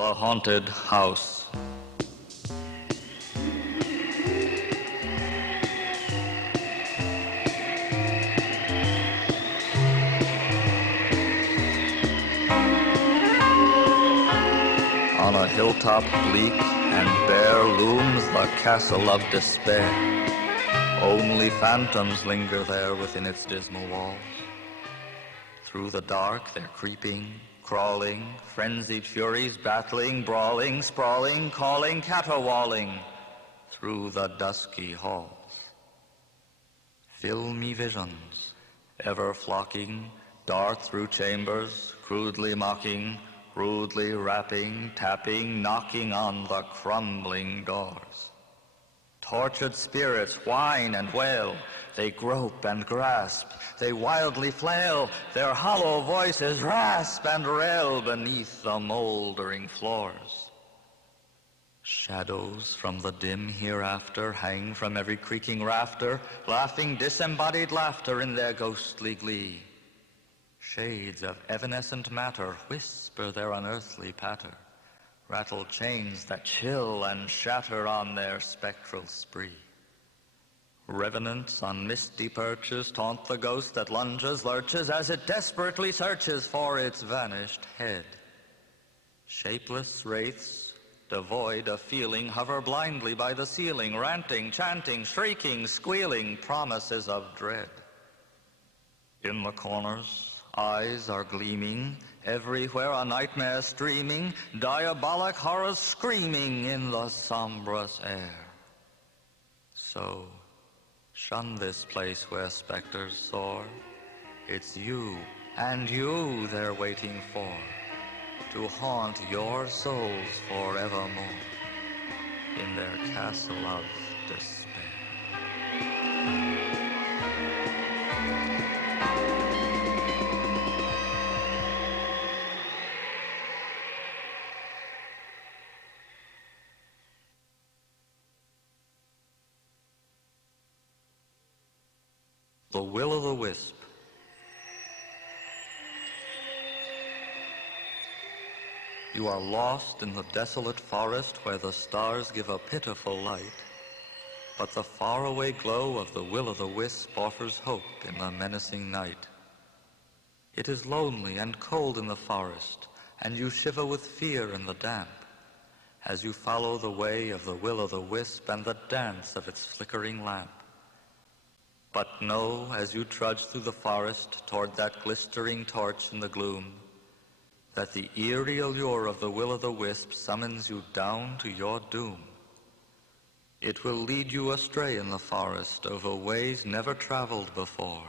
The Haunted House. On a hilltop bleak and bare looms the castle of despair. Only phantoms linger there within its dismal walls. Through the dark they're creeping, crawling, frenzied furies battling, brawling, sprawling, calling, caterwauling through the dusky halls. Filmy visions, ever flocking, dart through chambers, crudely mocking, rudely rapping, tapping, knocking on the crumbling doors. Tortured spirits whine and wail, they grope and grasp, they wildly flail, their hollow voices rasp and rail beneath the moldering floors. Shadows from the dim hereafter hang from every creaking rafter, laughing disembodied laughter in their ghostly glee. Shades of evanescent matter whisper their unearthly patter, rattle chains that chill and shatter on their spectral spree. Revenants on misty perches taunt the ghost that lunges, lurches, as it desperately searches for its vanished head. Shapeless wraiths, devoid of feeling, hover blindly by the ceiling, ranting, chanting, shrieking, squealing promises of dread. In the corners, eyes are gleaming, everywhere a nightmare streaming, diabolic horrors screaming in the sombrous air. So, shun this place where specters soar. It's you and you they're waiting for, to haunt your souls forevermore in their castle of despair. The Will-o'-the-Wisp. You are lost in the desolate forest where the stars give a pitiful light, but the faraway glow of the will-o'-the-wisp offers hope in the menacing night. It is lonely and cold in the forest, and you shiver with fear in the damp, as you follow the way of the will-o'-the-wisp and the dance of its flickering lamp. But know, as you trudge through the forest toward that glistering torch in the gloom, that the eerie allure of the will-o'-the-wisp summons you down to your doom. It will lead you astray in the forest over ways never traveled before.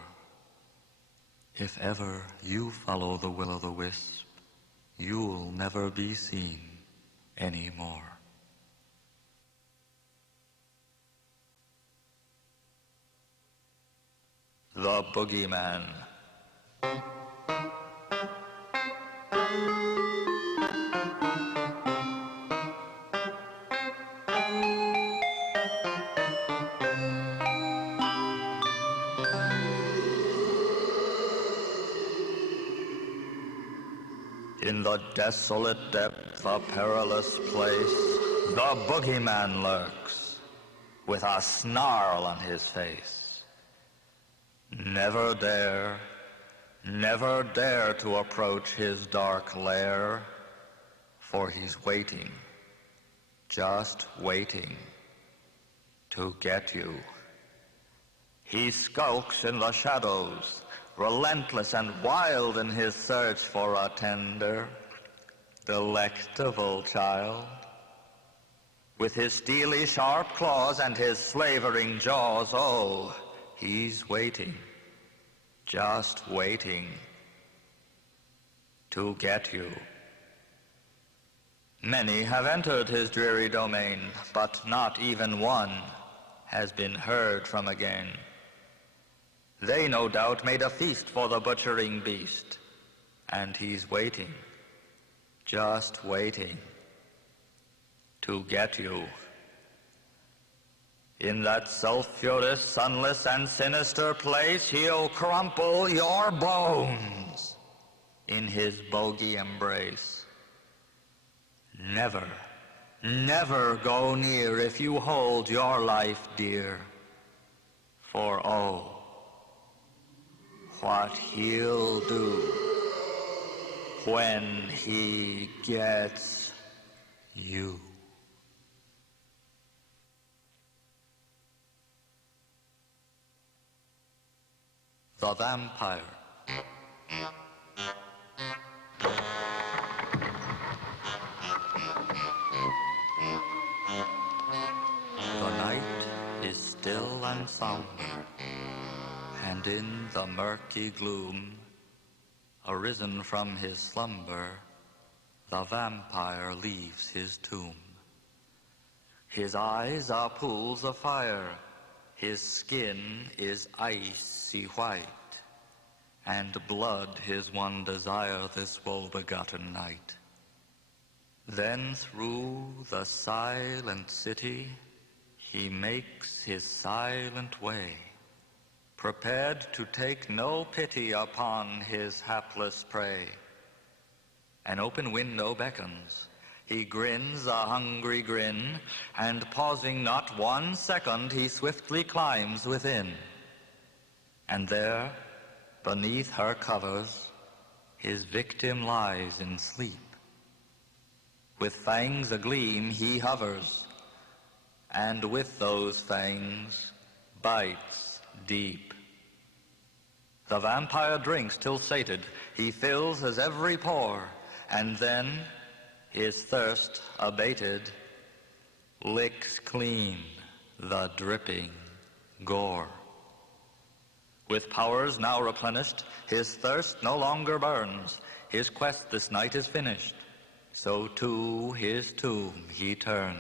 If ever you follow the will-o'-the-wisp, you'll never be seen anymore. The Boogeyman. In the desolate depth, a perilous place, the Boogeyman lurks, with a snarl on his face. Never dare to approach his dark lair, for he's waiting, just waiting, to get you. He skulks in the shadows, relentless and wild in his search for a tender, delectable child. With his steely sharp claws and his slavering jaws, oh, he's waiting, just waiting, to get you. Many have entered his dreary domain, but not even one has been heard from again. They no doubt made a feast for the butchering beast, and he's waiting, just waiting, to get you. In that sulphurous, sunless, and sinister place, he'll crumple your bones in his bogey embrace. never, never go near if you hold your life dear. For oh, what he'll do when he gets you. The Vampire. The night is still and somber, and in the murky gloom, arisen from his slumber, the vampire leaves his tomb. His eyes are pools of fire, his skin is icy white, and blood his one desire this woe-begotten night. Then through the silent city he makes his silent way, prepared to take no pity upon his hapless prey. An open window beckons. He grins a hungry grin, and pausing not 1 second, he swiftly climbs within. And there, beneath her covers, his victim lies in sleep. With fangs agleam he hovers, and with those fangs bites deep. The vampire drinks till sated, he fills his every pore, and then, his thirst abated, licks clean the dripping gore. With powers now replenished, his thirst no longer burns. His quest this night is finished, so to his tomb he turns.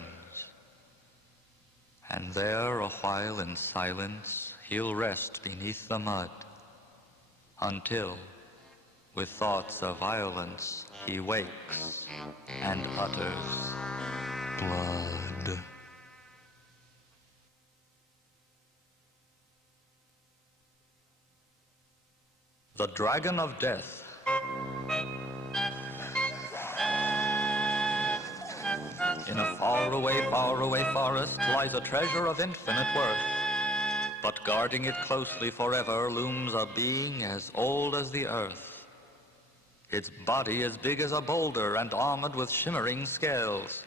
And there a while in silence he'll rest beneath the mud, until, with thoughts of violence, he wakes and utters blood. The Dragon of Death. In a faraway forest lies a treasure of infinite worth. But guarding it closely forever looms a being as old as the earth. Its body as big as a boulder and armored with shimmering scales.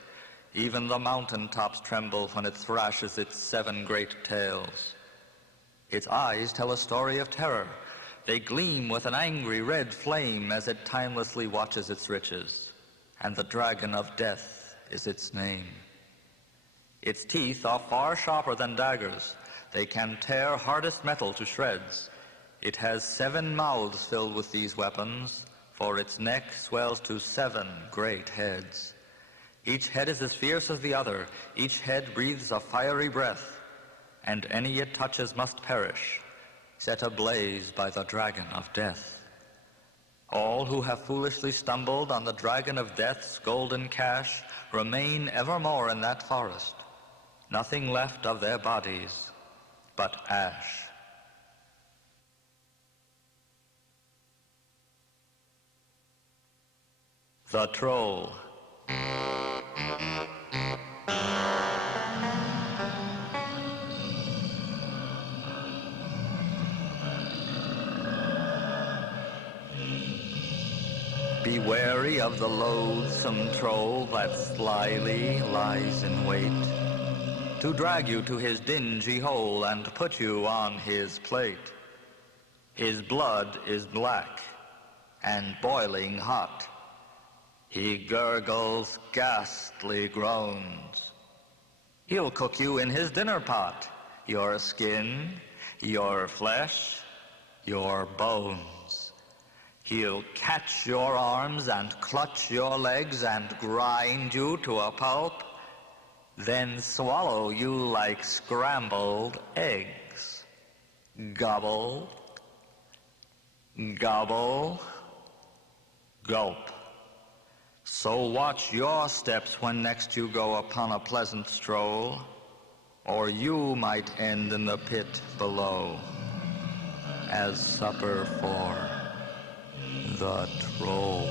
Even the mountain tops tremble when it thrashes its 7 great tails. Its eyes tell a story of terror. They gleam with an angry red flame as it timelessly watches its riches. And the Dragon of Death is its name. Its teeth are far sharper than daggers. They can tear hardest metal to shreds. It has 7 mouths filled with these weapons, for its neck swells to 7 great heads. Each head is as fierce as the other. Each head breathes a fiery breath, and any it touches must perish, set ablaze by the Dragon of Death. All who have foolishly stumbled on the Dragon of Death's golden cache remain evermore in that forest, nothing left of their bodies but ash. The Troll. Be wary of the loathsome troll that slyly lies in wait to drag you to his dingy hole and put you on his plate. His blood is black and boiling hot. He gurgles ghastly groans. He'll cook you in his dinner pot, your skin, your flesh, your bones. He'll catch your arms and clutch your legs and grind you to a pulp, then swallow you like scrambled eggs. Gobble, gobble, gulp. So watch your steps when next you go upon a pleasant stroll, or you might end in the pit below as supper for the troll.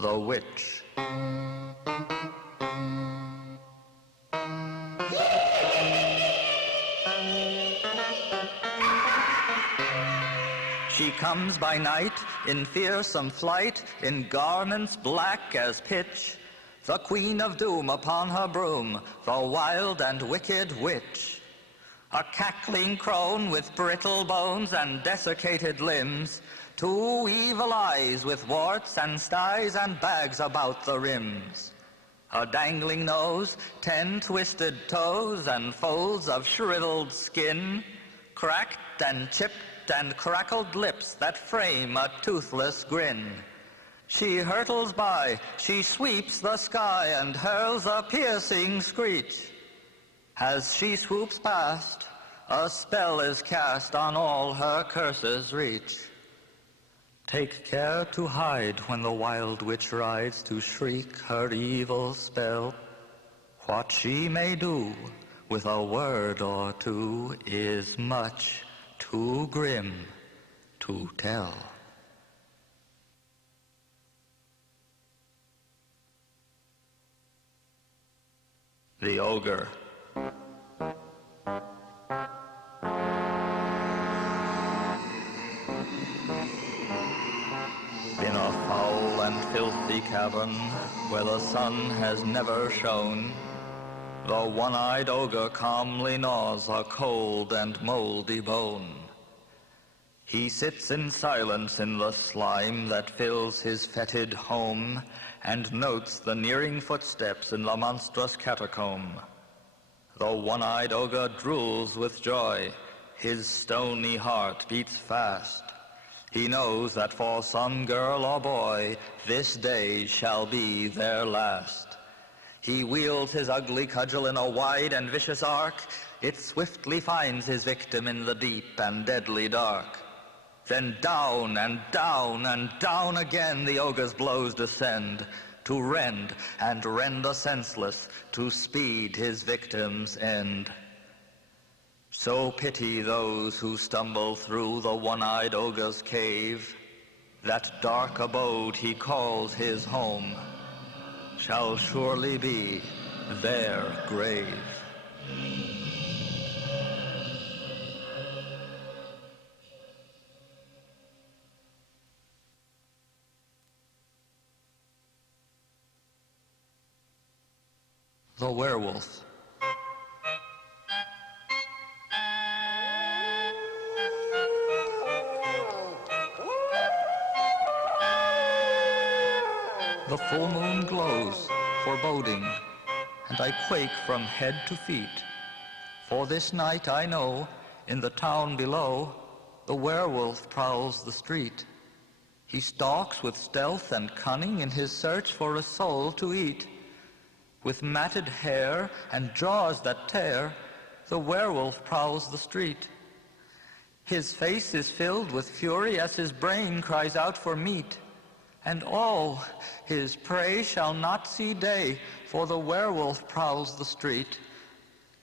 The Witch. She comes by night in fearsome flight, in garments black as pitch, the Queen of Doom upon her broom, the wild and wicked witch. A cackling crone with brittle bones and desiccated limbs, two evil eyes with warts and styes and bags about the rims. A dangling nose, 10 twisted toes and folds of shriveled skin, cracked and chipped and crackled lips that frame a toothless grin. She hurtles by, she sweeps the sky and hurls a piercing screech. As she swoops past, a spell is cast on all her curses reach. Take care to hide when the wild witch rides to shriek her evil spell. What she may do with a word or two is much too grim to tell. The Ogre. In a foul and filthy cavern where the sun has never shone, the one-eyed ogre calmly gnaws a cold and moldy bone. He sits in silence in the slime that fills his fetid home, and notes the nearing footsteps in the monstrous catacomb. The one-eyed ogre drools with joy, his stony heart beats fast. He knows that for some girl or boy, this day shall be their last. He wields his ugly cudgel in a wide and vicious arc. It swiftly finds his victim in the deep and deadly dark. Then down and down and down again the ogre's blows descend, to rend and rend the senseless, to speed his victim's end. So pity those who stumble through the one-eyed ogre's cave. That dark abode he calls his home shall surely be their grave. The Werewolf. The full moon glows, foreboding, and I quake from head to feet. For this night I know, in the town below, the werewolf prowls the street. He stalks with stealth and cunning in his search for a soul to eat. With matted hair and jaws that tear, the werewolf prowls the street. His face is filled with fury as his brain cries out for meat. And oh, his prey shall not see day, for the werewolf prowls the street.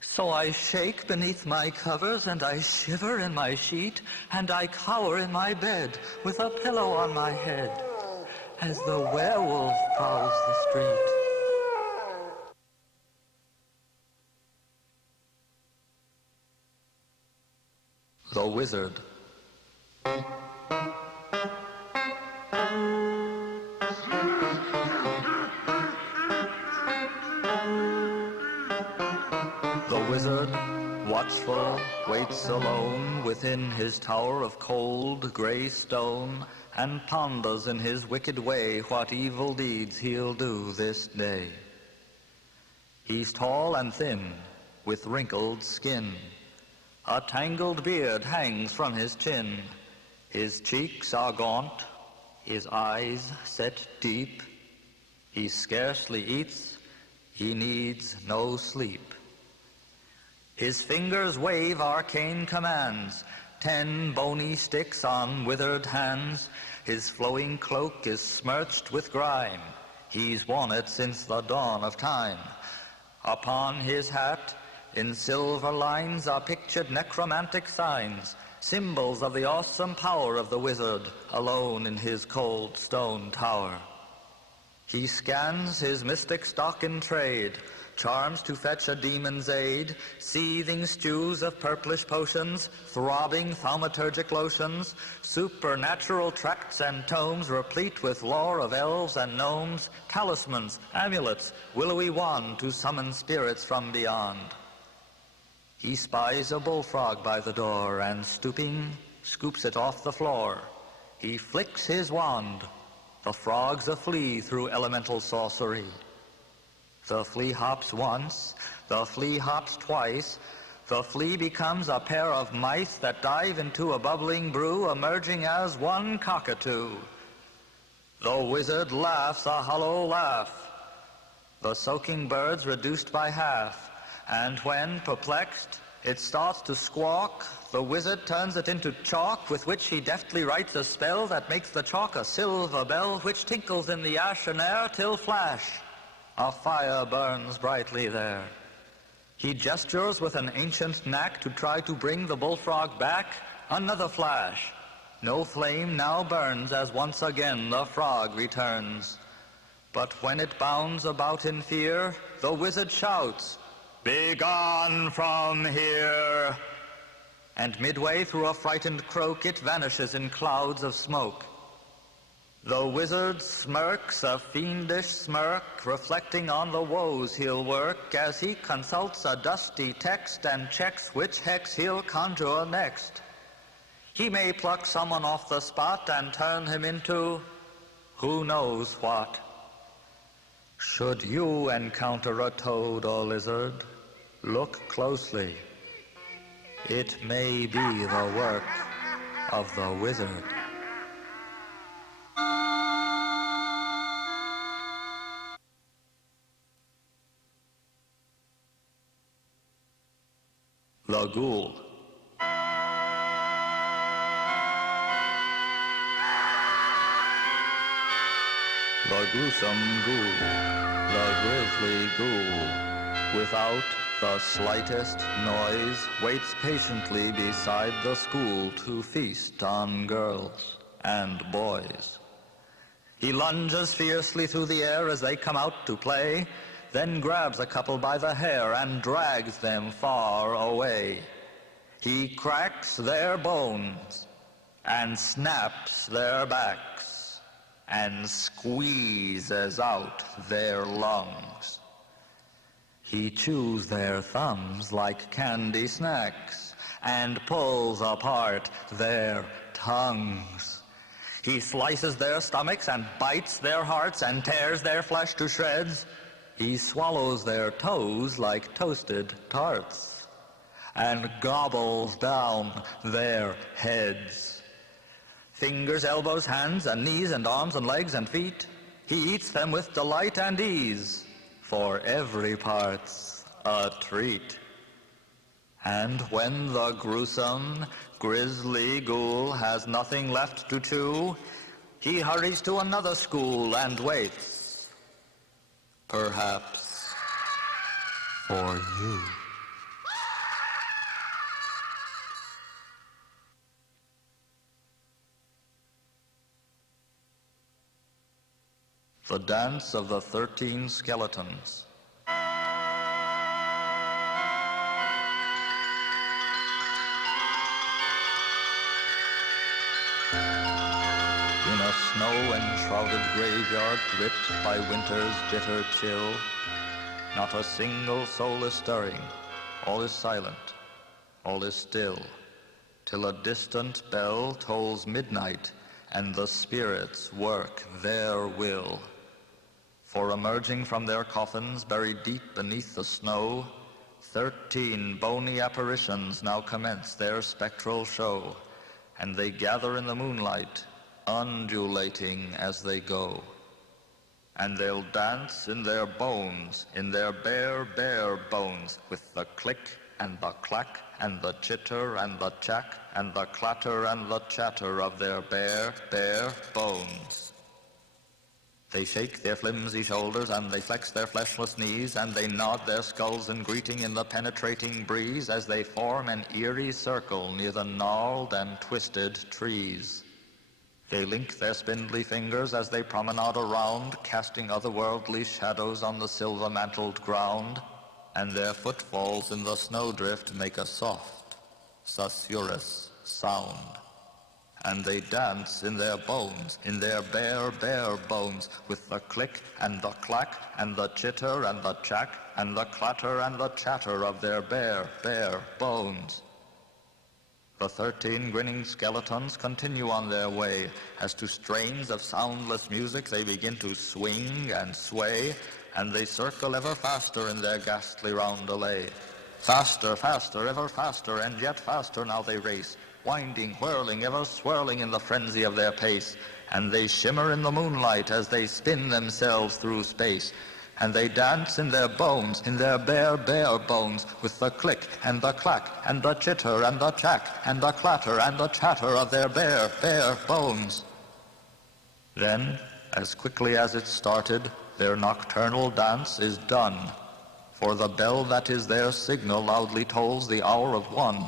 So I shake beneath my covers, and I shiver in my sheet, and I cower in my bed with a pillow on my head, as the werewolf prowls the street. The Wizard. The wizard, watchful, waits alone within his tower of cold, gray stone, and ponders in his wicked way what evil deeds he'll do this day. He's tall and thin, with wrinkled skin. A tangled beard hangs from his chin. His cheeks are gaunt, his eyes set deep. He scarcely eats, he needs no sleep. His fingers wave arcane commands, 10 bony sticks on withered hands. His flowing cloak is smirched with grime. He's worn it since the dawn of time. Upon his hat, in silver lines, are pictured necromantic signs, symbols of the awesome power of the wizard, alone in his cold stone tower. He scans his mystic stock in trade, charms to fetch a demon's aid, seething stews of purplish potions, throbbing thaumaturgic lotions, supernatural tracts and tomes replete with lore of elves and gnomes, talismans, amulets, willowy wand to summon spirits from beyond. He spies a bullfrog by the door and, stooping, scoops it off the floor. He flicks his wand. The frog's a flea through elemental sorcery. The flea hops once, the flea hops twice. The flea becomes a pair of mice that dive into a bubbling brew, emerging as one cockatoo. The wizard laughs a hollow laugh. The soaking bird's reduced by half, and when, perplexed, it starts to squawk, the wizard turns it into chalk, with which he deftly writes a spell that makes the chalk a silver bell, which tinkles in the ashen air till flash, a fire burns brightly there. He gestures with an ancient knack to try to bring the bullfrog back. Another flash. No flame now burns as once again the frog returns. But when it bounds about in fear, the wizard shouts, "Begone from here!" And midway through a frightened croak, it vanishes in clouds of smoke. The wizard smirks a fiendish smirk, reflecting on the woes he'll work as he consults a dusty text and checks which hex he'll conjure next. He may pluck someone off the spot and turn him into who knows what. Should you encounter a toad or lizard, look closely. It may be the work of the wizard. The Ghoul. The gruesome ghoul, the grisly ghoul, without the slightest noise, waits patiently beside the school to feast on girls and boys. He lunges fiercely through the air as they come out to play, then grabs a couple by the hair and drags them far away. He cracks their bones and snaps their backs and squeezes out their lungs. He chews their thumbs like candy snacks and pulls apart their tongues. He slices their stomachs and bites their hearts and tears their flesh to shreds. He swallows their toes like toasted tarts and gobbles down their heads. Fingers, elbows, hands, and knees, and arms, and legs, and feet, he eats them with delight and ease, for every part's a treat. And when the gruesome, grisly ghoul has nothing left to chew, he hurries to another school and waits, perhaps, for you. The Dance of the 13 Skeletons. In a snow-enshrouded graveyard gripped by winter's bitter chill, not a single soul is stirring. All is silent, all is still, till a distant bell tolls midnight and the spirits work their will. For emerging from their coffins buried deep beneath the snow, 13 bony apparitions now commence their spectral show, and they gather in the moonlight, undulating as they go. And they'll dance in their bones, in their bare, bare bones, with the click and the clack and the chitter and the chack and the clatter and the chatter of their bare, bare bones. They shake their flimsy shoulders and they flex their fleshless knees, and they nod their skulls in greeting in the penetrating breeze as they form an eerie circle near the gnarled and twisted trees. They link their spindly fingers as they promenade around, casting otherworldly shadows on the silver-mantled ground, and their footfalls in the snowdrift make a soft, susurrus sound. And they dance in their bones, in their bare, bare bones, with the click and the clack and the chitter and the chack and the clatter and the chatter of their bare, bare bones. The 13 grinning skeletons continue on their way, as to strains of soundless music they begin to swing and sway, and they circle ever faster in their ghastly roundelay. Faster, faster, ever faster, and yet faster now they race, winding, whirling, ever swirling in the frenzy of their pace, and they shimmer in the moonlight as they spin themselves through space. And they dance in their bones, in their bare, bare bones, with the click and the clack and the chitter and the chack and the clatter and the chatter of their bare, bare bones. Then, as quickly as it started, their nocturnal dance is done, for the bell that is their signal loudly tolls the hour of 1,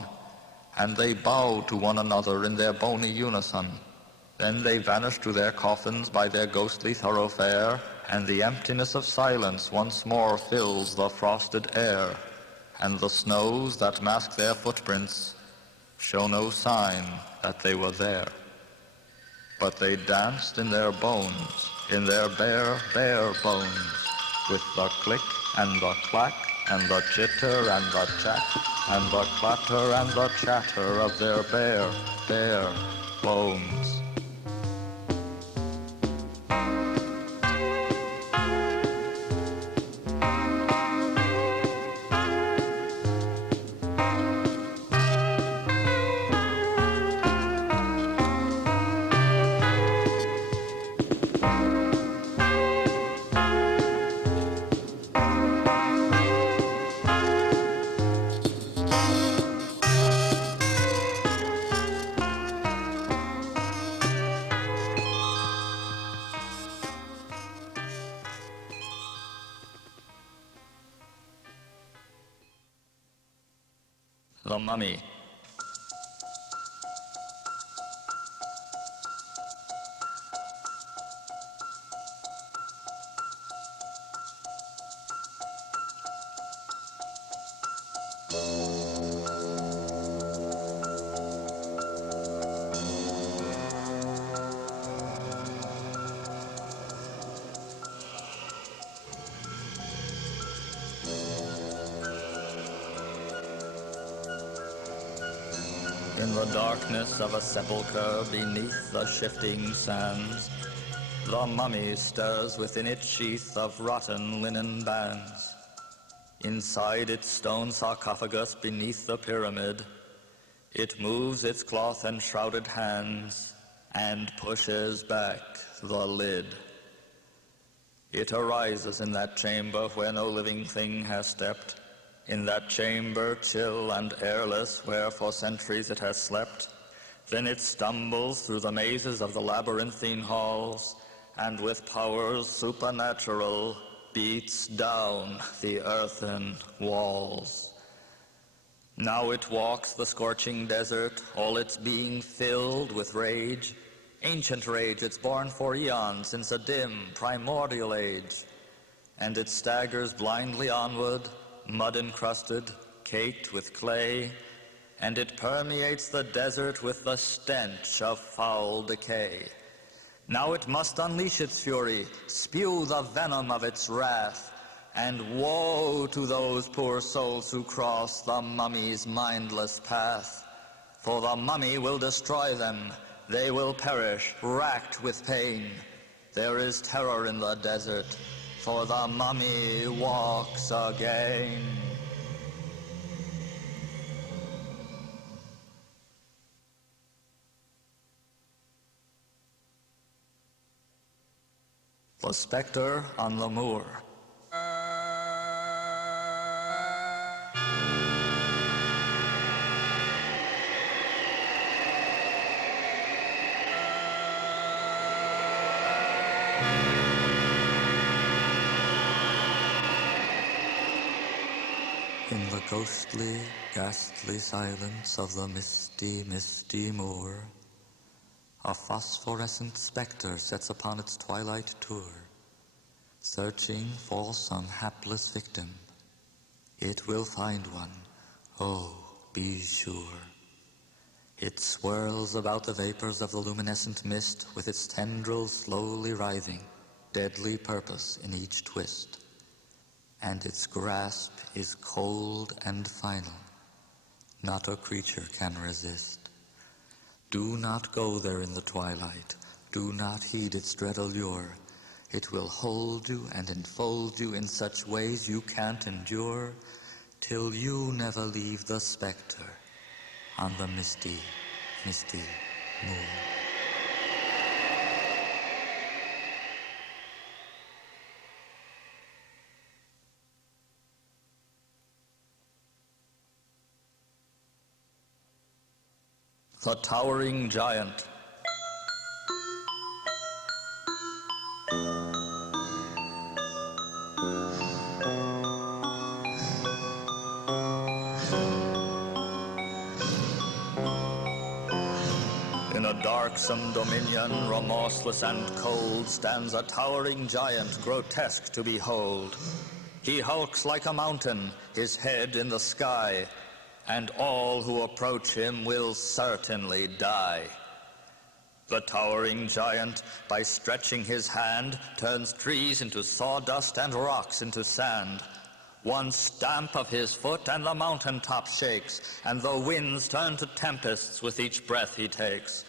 and they bow to one another in their bony unison. Then they vanish to their coffins by their ghostly thoroughfare, and the emptiness of silence once more fills the frosted air, and the snows that mask their footprints show no sign that they were there. But they danced in their bones, in their bare, bare bones, with the click and the clack and the chitter and the chack and the clatter and the chatter of their bare, bare bones. The Mummy. In the darkness of a sepulchre beneath the shifting sands, the mummy stirs within its sheath of rotten linen bands. Inside its stone sarcophagus beneath the pyramid, it moves its cloth-enshrouded hands and pushes back the lid. It arises in that chamber where no living thing has stepped, in that chamber chill and airless where for centuries it has slept. Then it stumbles through the mazes of the labyrinthine halls, and with powers supernatural beats down the earthen walls. Now it walks the scorching desert, all its being filled with rage, ancient rage it's born for eons since a dim primordial age, and it staggers blindly onward, mud-encrusted, caked with clay, and it permeates the desert with the stench of foul decay. Now it must unleash its fury, spew the venom of its wrath, and woe to those poor souls who cross the mummy's mindless path. For the mummy will destroy them, they will perish, racked with pain. There is terror in the desert, for the mummy walks again. The Spectre on the Moor. In the ghostly, ghastly silence of the misty, misty moor, A phosphorescent spectre sets upon its twilight tour, searching for some hapless victim. It will find one, oh, be sure. It swirls about the vapors of the luminescent mist, with its tendrils slowly writhing, deadly purpose in each twist. And its grasp is cold and final. Not a creature can resist. Do not go there in the twilight. Do not heed its dread allure. It will hold you and enfold you in such ways you can't endure, till you never leave the spectre on the misty, misty moor. The Towering Giant. In a darksome dominion, remorseless and cold, stands a towering giant, grotesque to behold. He hulks like a mountain, his head in the sky, and all who approach him will certainly die. The towering giant, by stretching his hand, turns trees into sawdust and rocks into sand. One stamp of his foot and the mountaintop shakes, and the winds turn to tempests with each breath he takes.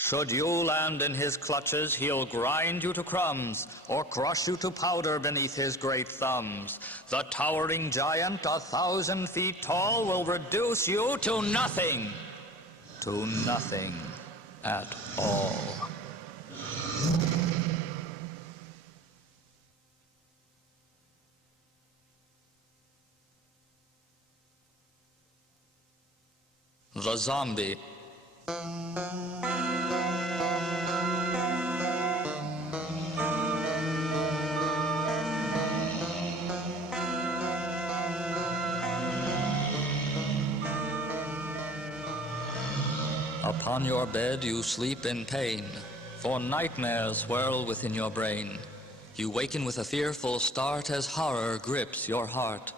Should you land in his clutches, he'll grind you to crumbs, or crush you to powder beneath his great thumbs. The towering giant, 1,000 feet tall, will reduce you to nothing at all. The Zombie. Upon your bed you sleep in pain, for nightmares whirl within your brain. You waken with a fearful start as horror grips your heart.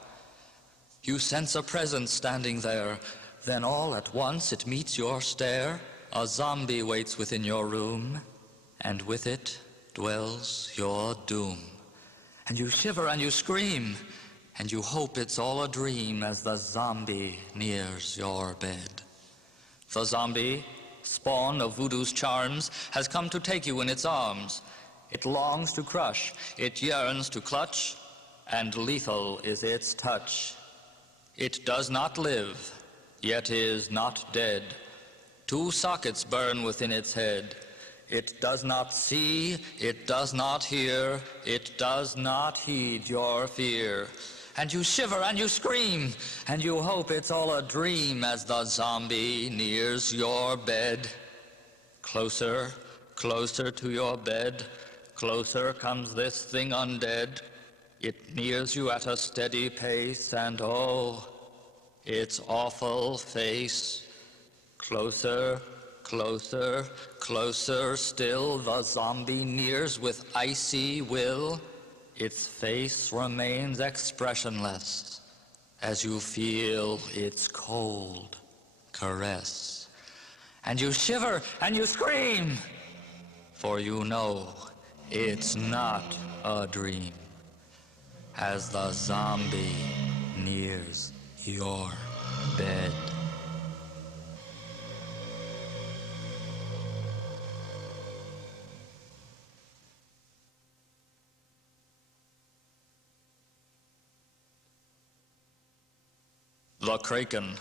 You sense a presence standing there, then all at once it meets your stare. A zombie waits within your room, and with it dwells your doom. And you shiver and you scream, and you hope it's all a dream as the zombie nears your bed. The zombie, spawn of voodoo's charms, has come to take you in its arms. It longs to crush, it yearns to clutch, and lethal is its touch. It does not live, yet is not dead. 2 sockets burn within its head. It does not see, it does not hear, it does not heed your fear. And you shiver and you scream, and you hope it's all a dream as the zombie nears your bed. Closer, closer to your bed, closer comes this thing undead. It nears you at a steady pace, and oh, its awful face. Closer, closer, closer still, the zombie nears with icy will. Its face remains expressionless as you feel its cold caress. And you shiver and you scream, for you know it's not a dream as the zombie nears your bed. The Kraken.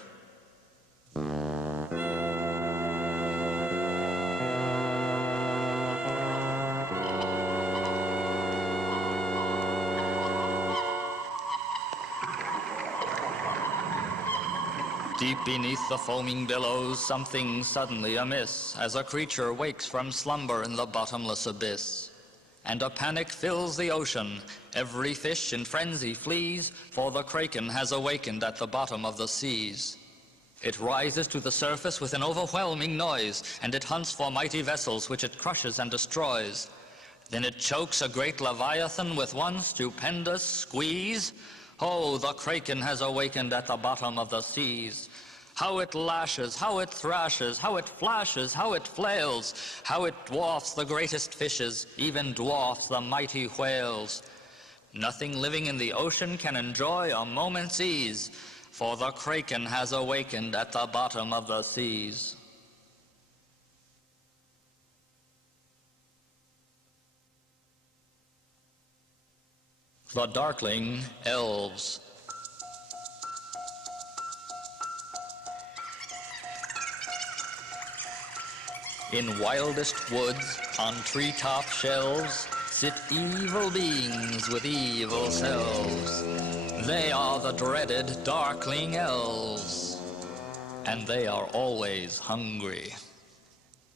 Deep beneath the foaming billows, something suddenly amiss, as a creature wakes from slumber in the bottomless abyss. And a panic fills the ocean. Every fish in frenzy flees, for the Kraken has awakened at the bottom of the seas. It rises to the surface with an overwhelming noise, and it hunts for mighty vessels which it crushes and destroys. Then it chokes a great leviathan with one stupendous squeeze. Oh, the kraken has awakened at the bottom of the seas. How it lashes, how it thrashes, how it flashes, how it flails, how it dwarfs the greatest fishes, even dwarfs the mighty whales. Nothing living in the ocean can enjoy a moment's ease, for the kraken has awakened at the bottom of the seas. The Darkling Elves. In wildest woods, on treetop shelves, sit evil beings with evil selves. They are the dreaded Darkling Elves, and they are always hungry.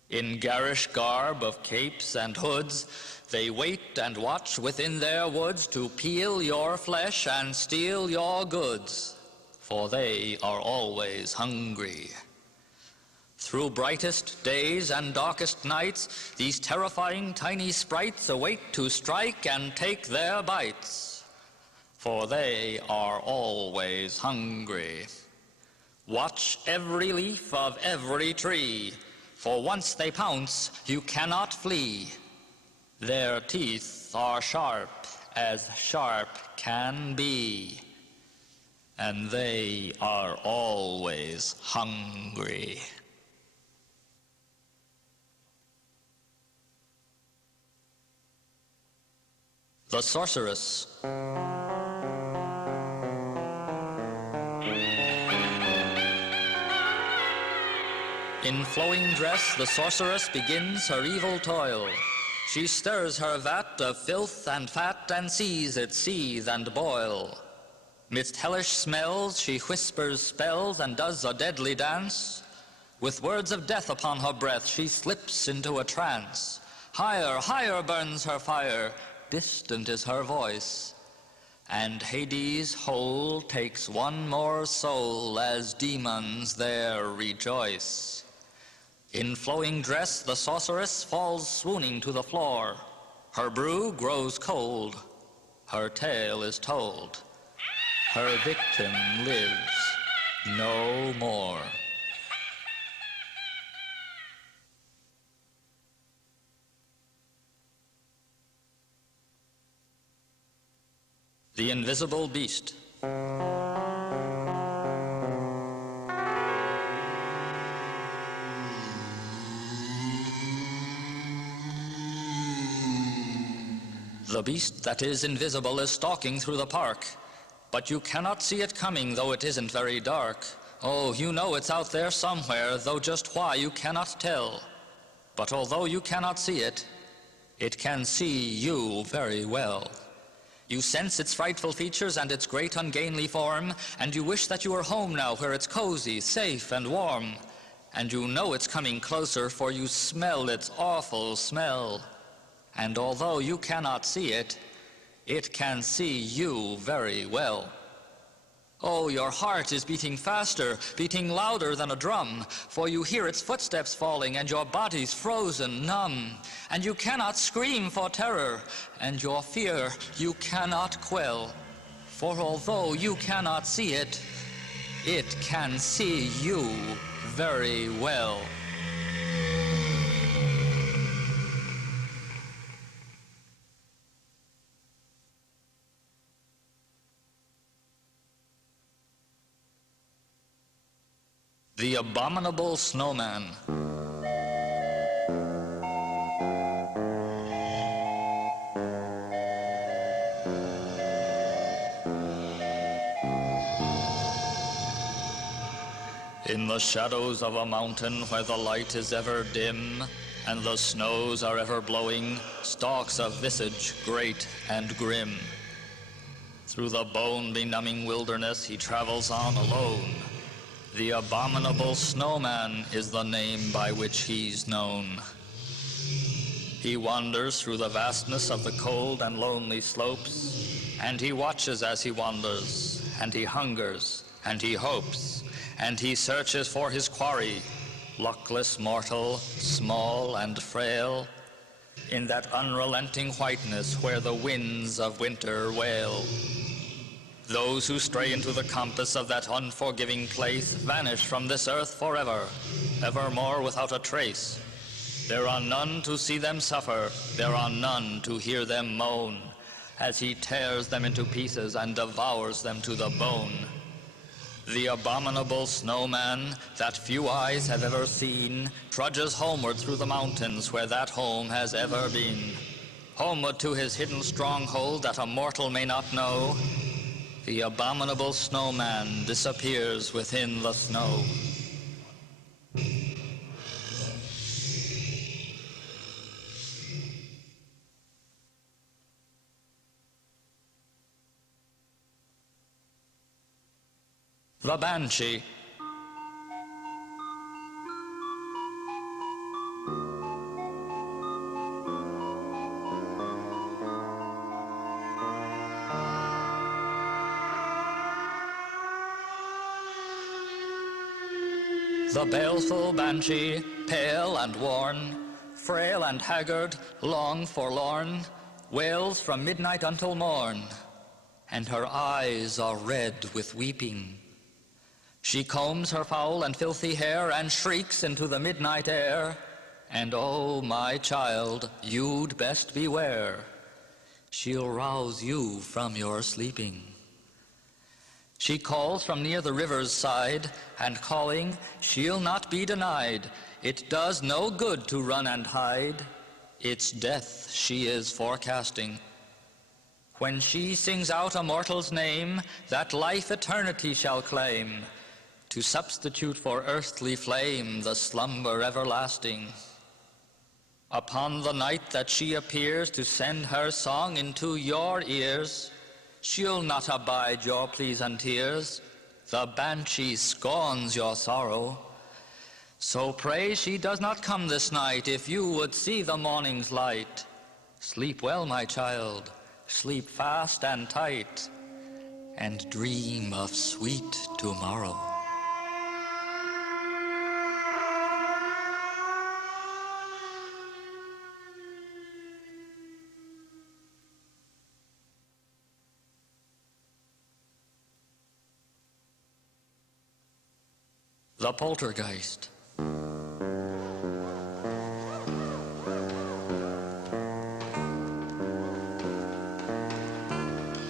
In garish garb of capes and hoods, they wait and watch within their woods to peel your flesh and steal your goods, for they are always hungry. Through brightest days and darkest nights, these terrifying tiny sprites await to strike and take their bites, for they are always hungry. Watch every leaf of every tree, for once they pounce, you cannot flee. Their teeth are sharp as sharp can be, and they are always hungry. The Sorceress. In flowing dress, the sorceress begins her evil toil. She stirs her vat of filth and fat and sees it seethe and boil. Midst hellish smells, she whispers spells and does a deadly dance. With words of death upon her breath, she slips into a trance. Higher, higher burns her fire, distant is her voice, and Hades' whole takes one more soul as demons there rejoice. In flowing dress, the sorceress falls swooning to the floor. Her brew grows cold, her tale is told. Her victim lives no more. The Invisible Beast. The beast that is invisible is stalking through the park, but you cannot see it coming, though it isn't very dark. Oh, you know it's out there somewhere, though just why you cannot tell. But although you cannot see it, it can see you very well. You sense its frightful features and its great ungainly form, and you wish that you were home now where it's cozy, safe, and warm. And you know it's coming closer, for you smell its awful smell. And although you cannot see it, it can see you very well. Oh, your heart is beating faster, beating louder than a drum, for you hear its footsteps falling and your body's frozen numb. And you cannot scream for terror, and your fear you cannot quell. For although you cannot see it, it can see you very well. The Abominable Snowman. In the shadows of a mountain where the light is ever dim and the snows are ever blowing, stalks a visage great and grim. Through the bone-benumbing wilderness he travels on alone. The Abominable Snowman is the name by which he's known. He wanders through the vastness of the cold and lonely slopes, and he watches as he wanders, and he hungers, and he hopes, and he searches for his quarry, luckless mortal, small and frail, in that unrelenting whiteness where the winds of winter wail. Those who stray into the compass of that unforgiving place vanish from this earth forever, evermore without a trace. There are none to see them suffer, there are none to hear them moan, as he tears them into pieces and devours them to the bone. The abominable snowman that few eyes have ever seen trudges homeward through the mountains where that home has ever been. Homeward to his hidden stronghold that a mortal may not know. The abominable snowman disappears within the snow. The Banshee. The baleful banshee, pale and worn, frail and haggard, long forlorn, wails from midnight until morn, and her eyes are red with weeping. She combs her foul and filthy hair and shrieks into the midnight air, and oh, my child, you'd best beware. She'll rouse you from your sleeping. She calls from near the river's side, and calling, she'll not be denied. It does no good to run and hide. It's death she is forecasting. When she sings out a mortal's name, that life eternity shall claim, to substitute for earthly flame the slumber everlasting. Upon the night that she appears to send her song into your ears, she'll not abide your pleas and tears. The banshee scorns your sorrow. So pray she does not come this night, if you would see the morning's light. Sleep well, my child, sleep fast and tight, and dream of sweet tomorrow. The Poltergeist.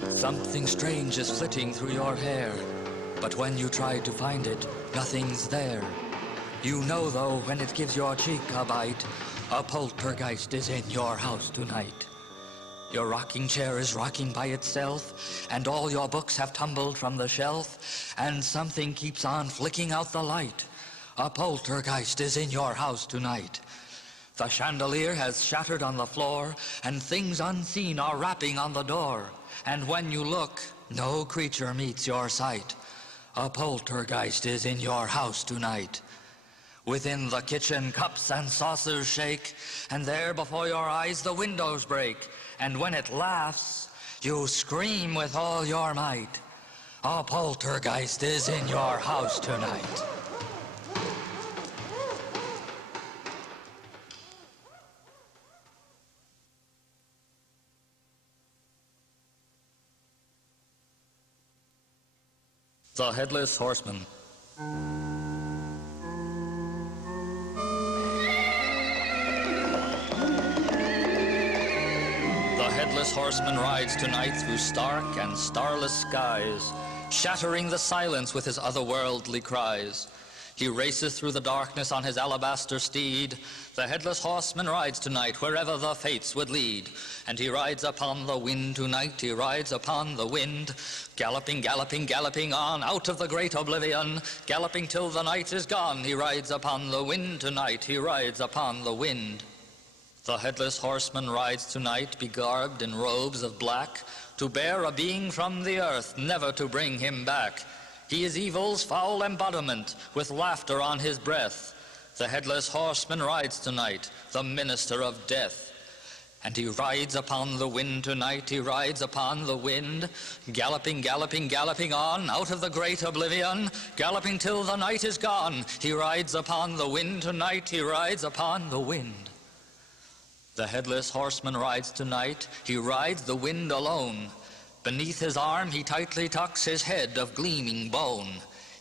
Something strange is flitting through your hair, but when you try to find it, nothing's there. You know, though, when it gives your cheek a bite, a poltergeist is in your house tonight. Your rocking chair is rocking by itself, and all your books have tumbled from the shelf, and something keeps on flicking out the light. A poltergeist is in your house tonight. The chandelier has shattered on the floor, and things unseen are rapping on the door. And when you look, no creature meets your sight. A poltergeist is in your house tonight. Within the kitchen, cups and saucers shake, and there before your eyes the windows break. And when it laughs, you scream with all your might. A poltergeist is in your house tonight. The Headless Horseman. The Headless Horseman rides tonight through stark and starless skies, shattering the silence with his otherworldly cries. He races through the darkness on his alabaster steed. The Headless Horseman rides tonight wherever the fates would lead. And he rides upon the wind tonight, he rides upon the wind, galloping, galloping, galloping on out of the great oblivion, galloping till the night is gone. He rides upon the wind tonight, he rides upon the wind. The Headless Horseman rides tonight, begarbed in robes of black, to bear a being from the earth, never to bring him back. He is evil's foul embodiment, with laughter on his breath. The Headless Horseman rides tonight, the minister of death. And he rides upon the wind tonight, he rides upon the wind, galloping, galloping, galloping on, out of the great oblivion, galloping till the night is gone. He rides upon the wind tonight, he rides upon the wind. The headless horseman rides tonight, he rides the wind alone. Beneath his arm he tightly tucks his head of gleaming bone.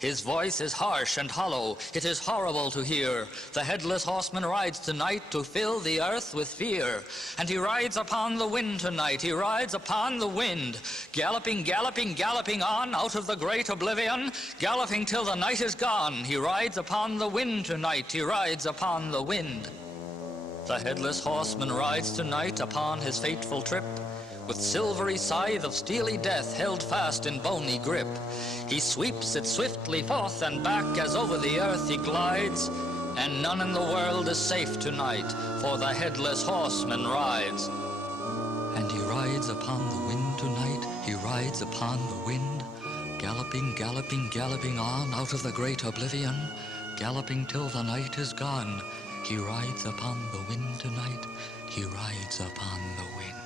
His voice is harsh and hollow, it is horrible to hear. The headless horseman rides tonight to fill the earth with fear. And he rides upon the wind tonight, he rides upon the wind, galloping, galloping, galloping on, out of the great oblivion, galloping till the night is gone. He rides upon the wind tonight, he rides upon the wind. The headless horseman rides tonight upon his fateful trip, with silvery scythe of steely death held fast in bony grip. He sweeps it swiftly forth and back as over the earth he glides, and none in the world is safe tonight, for the headless horseman rides. And he rides upon the wind tonight, he rides upon the wind, galloping, galloping, galloping on out of the great oblivion, galloping till the night is gone. He rides upon the wind tonight, he rides upon the wind.